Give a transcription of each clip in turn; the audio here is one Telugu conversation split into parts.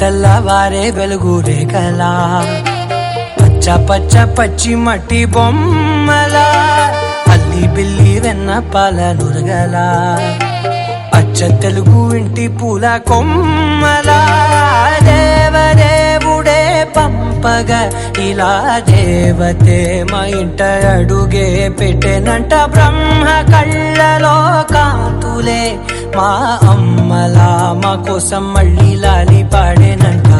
తెల్లవారే వెలుగు రేఖలా పచ్చ పచ్చ పచ్చి మట్టి బొమ్మలా అల్లి బిల్లి వెన్న పాల నురగలా అచ్చ తెలుగు ఇంటి పూల కొమ్మలా దేవదేవుడే పంపగా ఇలా దేవతే మా ఇంట అడుగే పెట్టెనంట బ్రహ్మ కళ్ళలో కాంతులే మా అమ్మలా మా కోసం మళ్ళీ లాలి పాడేనంట.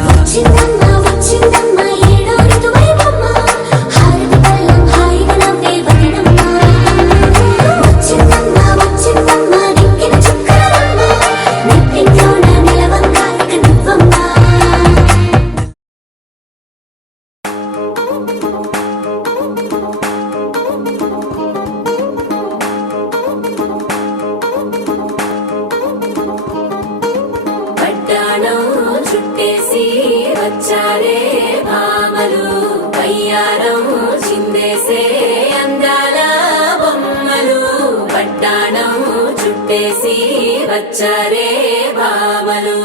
చుట్టేసి వచ్చారే భామలు కయ్యారం చిందేసే అందాల బొమ్మలు పట్టాణం చుట్టేసి వచ్చారే భామలు.